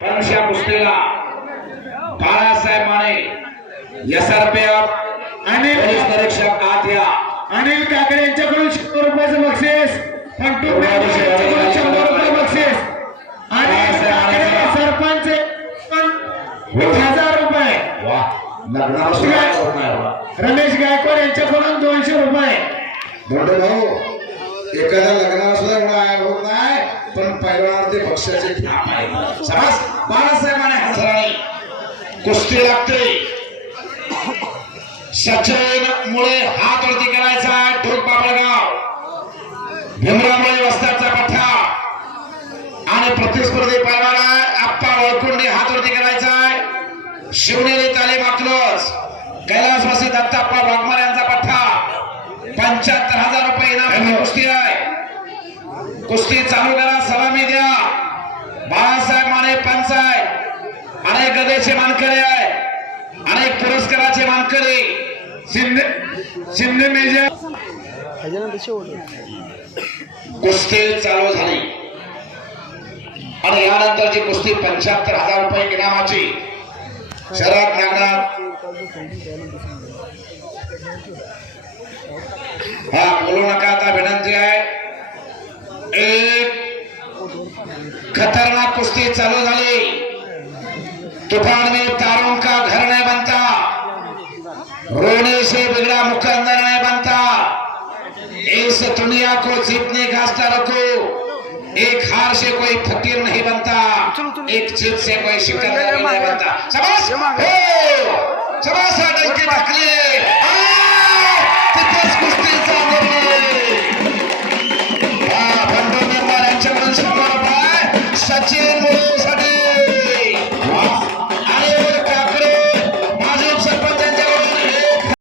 परीक्षा कुस्तीला बाळासाहेब माने एसआरपीएफ आणि पोलीस निरीक्षक आत्या अनिल काकडे यांच्याकडून शंभर रुपयाचं बक्षीस मेहता यांच्याकडून शंभर रुपये बक्षीस. आणि सरपंच एक हजार रुपये. रमेश गायकवाड यांच्याकडून दोनशे रुपये. भाऊ एखाद्या लग्नाला सुद्धा एवढा आया होत नाही पण पैलवानाचे पक्षाचे थाप आहे. कुस्ती लागते. सचिन मुळे हात वरती करायचा ठोक बाबळगाव भीमरामुळे वस्ताचा पठ्ठा. आणि प्रतिस्पर्धी पैलवाना आप्पा वळकुंडे हात वरती करायचा शिवनेरी तालीम अकलस कैलासवासी दत्ताप्पा वाघमार यांचा पठ्ठा. पंच्याहत्तर हजार रुपये इनाम कुस्ती आहे. कुस्ती चालू करा सलामी द्या. बाळासाहेब माने पंचाय. अनेक गदेचे मानकरी आहे. अनेक पुरस्काराचे मानकरी. सिंध सिंध मेजर. कुस्ती चालू झाली. आणि यानंतरची कुस्ती पंच्याहत्तर हजार रुपये इनामाची. शरद नागनाथ हा बोलू नका आता विनंती आहे एक खतरनाक कुस्ती चालू झाली. तूफान में तारों का घर नहीं बनता. रोने से बिगड़ा मुकंदर नहीं बनता. इस दुनिया को जीतने का हौसला रखो. एक हार से कोई फकीर नहीं बनता. एक जीत से कोई सिकंदर भी नहीं बनता. शाबाश! हो! chatinho.